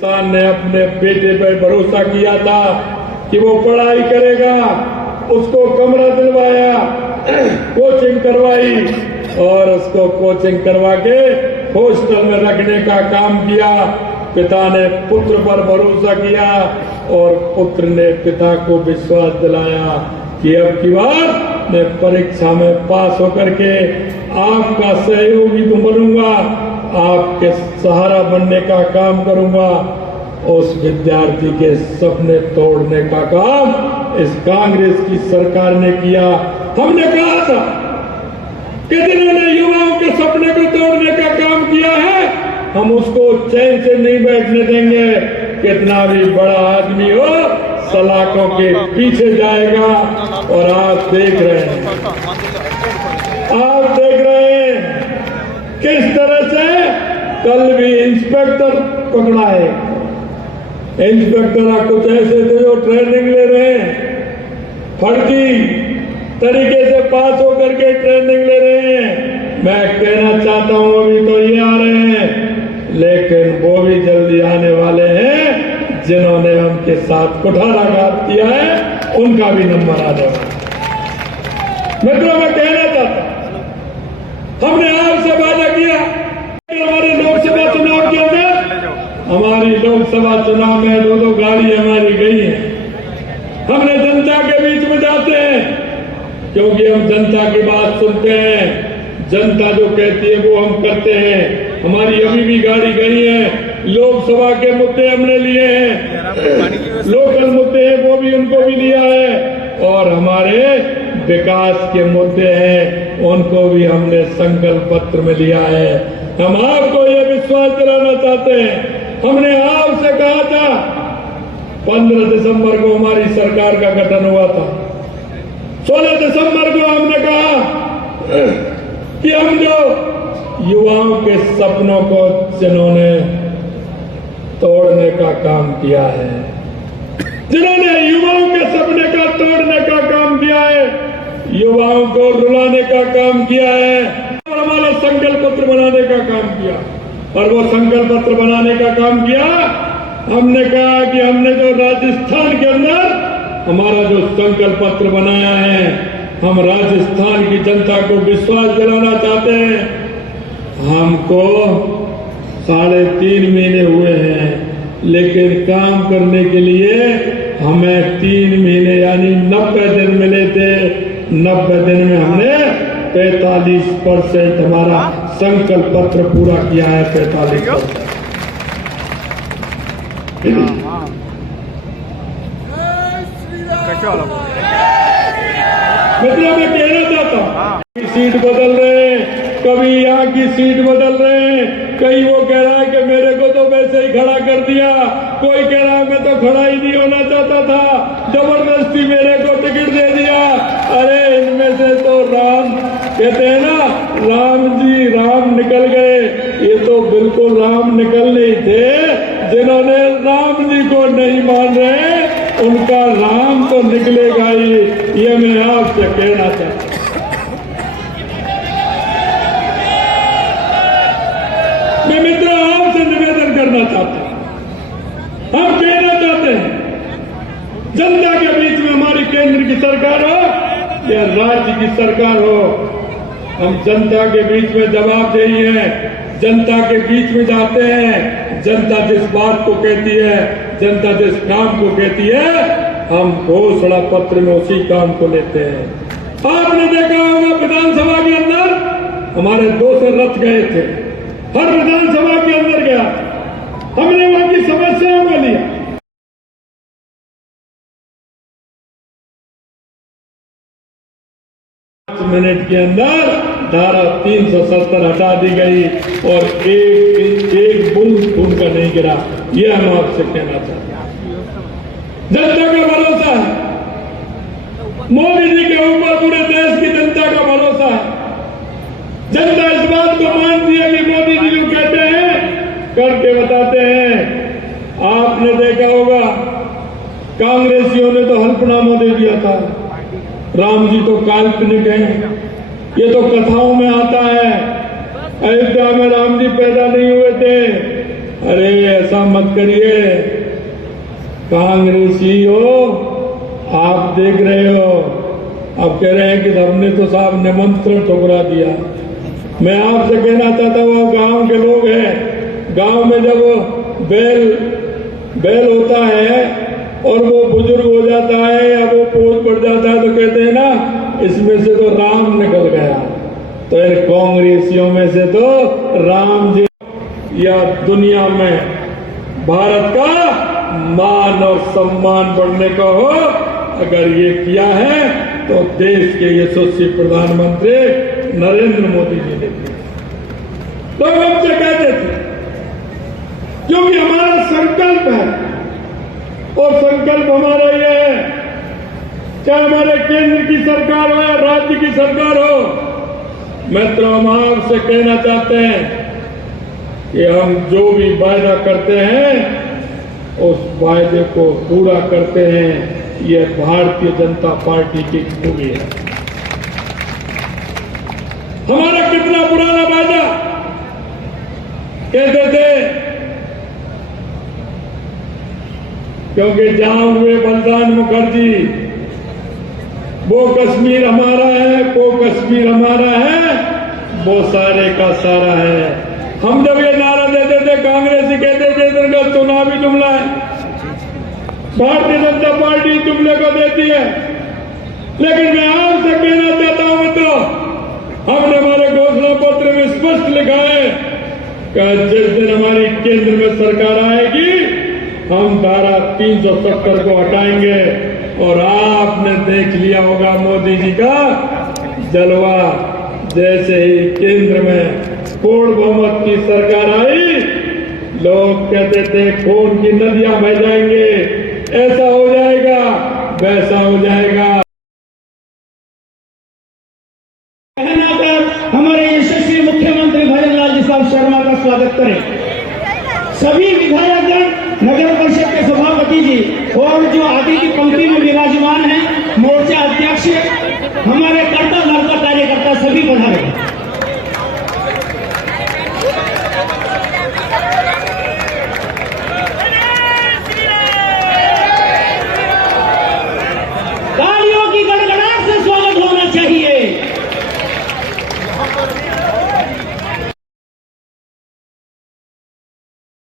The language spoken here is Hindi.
किसान ने अपने बेटे पर भरोसा किया था कि वो पढ़ाई करेगा, उसको कमरा दिलवाया, कोचिंग करवाई और उसको कोचिंग करवा के हॉस्टल में रखने का काम किया। पिता ने पुत्र पर भरोसा किया और पुत्र ने पिता को विश्वास दिलाया कि अब की बार मैं परीक्षा में पास होकर के आपका सहयोगी तो बनूंगा, आपके सहारा बनने का काम करूंगा। उस विद्यार्थी के सपने तोड़ने का काम इस कांग्रेस की सरकार ने किया। हमने कहा था कि जिन्होंने युवाओं के सपने को तोड़ने का काम किया है, हम उसको चैन से नहीं बैठने देंगे। कितना भी बड़ा आदमी हो, सलाखों के पीछे जाएगा। और आप देख रहे हैं, किस तरह से कल भी इंस्पेक्टर पकड़ा है। इंस्पेक्टर कुछ ऐसे थे जो ट्रेनिंग ले रहे हैं, फर्जी तरीके से पास होकर के ट्रेनिंग ले रहे हैं। मैं कहना चाहता हूं अभी तो ये आ रहे हैं, लेकिन वो भी जल्दी आने वाले हैं। जिन्होंने उनके साथ कुठाराघात किया है, उनका भी नंबर आने वाला है। मित्रों, मैं कहना चाहता हूं, हमने आपसे वादा किया कि हमारे लोकसभा चुनाव के अंदर, हमारी लोकसभा चुनाव में 2-2 गाड़ी हमारी गई है। हमने जनता के बीच में जाते हैं क्योंकि हम जनता की बात सुनते हैं। जनता जो कहती है वो हम करते हैं। हमारी अभी भी गाड़ी गई है। लोकसभा के मुद्दे हमने लिए हैं, लोकल मुद्दे हैं वो भी उनको भी लिया है, और हमारे विकास के मुद्दे हैं उनको भी हमने संकल्प पत्र में लिया है। हम आपको ये विश्वास दिलाना चाहते हैं। हमने आपसे कहा था 15 दिसंबर को हमारी सरकार का गठन हुआ था। 16 दिसंबर को हमने कहा कि हम जो युवाओं के सपनों को जिन्होंने तोड़ने का काम किया है, जिन्होंने युवाओं के सपने का तोड़ने का काम किया है, युवाओं को रुलाने का काम किया है, और हमारा संकल्प पत्र बनाने का काम किया। और वो संकल्प पत्र बनाने का काम किया, हमने कहा कि हमने जो राजस्थान के अंदर हमारा जो संकल्प पत्र बनाया है, हम राजस्थान की जनता को विश्वास दिलाना चाहते हैं। हमको 3.5 महीने हुए हैं, लेकिन काम करने के लिए हमें 3 महीने यानी 90 दिन मिले थे। 90 दिन में हमने 45% हमारा संकल्प पत्र पूरा किया है। 45%। मतलब मैं कहना चाहता हूँ, सीट बदल रहे हैं, कभी यहाँ की सीट बदल रहे हैं। कहीं वो कह रहा है कि मेरे को तो वैसे ही खड़ा कर दिया, कोई कह रहा है मैं तो खड़ा ही नहीं होना चाहता था, जबरदस्ती मेरे को टिकट दे दिया। अरे इनमें से तो राम कहते हैं ना, राम निकल गए। ये तो बिल्कुल राम निकल नहीं थे। जिन्होंने राम जी को नहीं मान रहे, उनका राम तो निकलेगा ही। ये मैं आपसे कहना चाहता हूँ। मैं मित्रों आपसे निवेदन करना चाहता हूं, हम कहना चाहते हैं, जनता के बीच में हमारी केंद्र की सरकार हो या राज्य की सरकार हो, हम जनता के बीच में जवाबदेही है। जनता के बीच में जाते हैं। जनता जिस बात को कहती है, जनता जिस काम को कहती है, हम घोषणा पत्र में उसी काम को लेते हैं। आपने देखा होगा विधानसभा के अंदर हमारे 2 से रथ गए थे। हर विधानसभा के अंदर गया, हमने वहां की समस्याओं को लिया। 5 मिनट के अंदर धारा 370 हटा दी गई और एक बूंद खून का नहीं गिरा। यह हम आपसे कहना चाहते हैं। जनता का भरोसा है, मोदी जी के ऊपर पूरे देश की जनता का भरोसा है। जनता इस बात को मानती है कि मोदी जी जो कहते हैं करके बताते हैं। आपने देखा होगा कांग्रेसियों ने तो हल्फनामा दे दिया था, राम जी तो काल्पनिक हैं, ये तो कथाओं में आता है, अयोध्या में राम जी पैदा नहीं हुए थे। अरे ऐसा ऐसा मत करिए। कांग्रेसी हो, आप देख रहे हो, अब कह रहे हैं कि हमने तो साहब निमंत्रण ठुकरा दिया। मैं आपसे कहना चाहता हूँ, गांव के लोग हैं, गांव में जब बैल होता है और वो बुजुर्ग हो जाता है या वो पोज पड़ जाता है तो कहते हैं ना, इसमें से तो राम निकल गया। तो इन कांग्रेसियों में से तो राम जी या दुनिया में भारत का मान और सम्मान बढ़ने का हो, अगर ये किया है तो देश के यशस्वी प्रधानमंत्री नरेंद्र मोदी जी ने किया। तो हमसे कहते थे, क्योंकि हमारा संकल्प है और संकल्प हमारा ये है, चाहे हमारे केंद्र की सरकार हो या राज्य की सरकार हो, मित्रों हम आपसे कहना चाहते हैं कि हम जो भी वायदा करते हैं उस वायदे को पूरा करते हैं। ये भारतीय जनता पार्टी की खूबी है। हमारा कितना पुराना वादा, कहते थे क्योंकि जहां हुए बलराम मुखर्जी, वो कश्मीर हमारा है, वो कश्मीर हमारा है, वो सारे का सारा है। हम जब ये नारा देते थे, कांग्रेसी कहते थे इधर का चुनावी जुमला है, भारतीय जनता पार्टी जुमले को देती है। लेकिन मैं आपसे कहना चाहता हूं मित्रों, हमने हमारे घोषणा पत्र में स्पष्ट लिखा है कि जिस दिन हमारी केंद्र में सरकार आएगी, हम धारा 370 को हटाएंगे। और आपने देख लिया होगा मोदी जी का जलवा, जैसे ही केंद्र में पूर्ण बहुमत की सरकार आई, लोग कहते थे खून की नदियां बह जाएंगे, ऐसा हो जाएगा, वैसा हो जाएगा। हमारे यशस्वी मुख्यमंत्री भजन लाल जी साहब शर्मा का स्वागत करें। सभी विधायकगण, नगर परिषद के सभापति जी और जो आगे की पंक्ति में विराजमान हैं, मोर्चा अध्यक्ष, हमारे कर्ता धर्ता कार्यकर्ता सभी पधारे।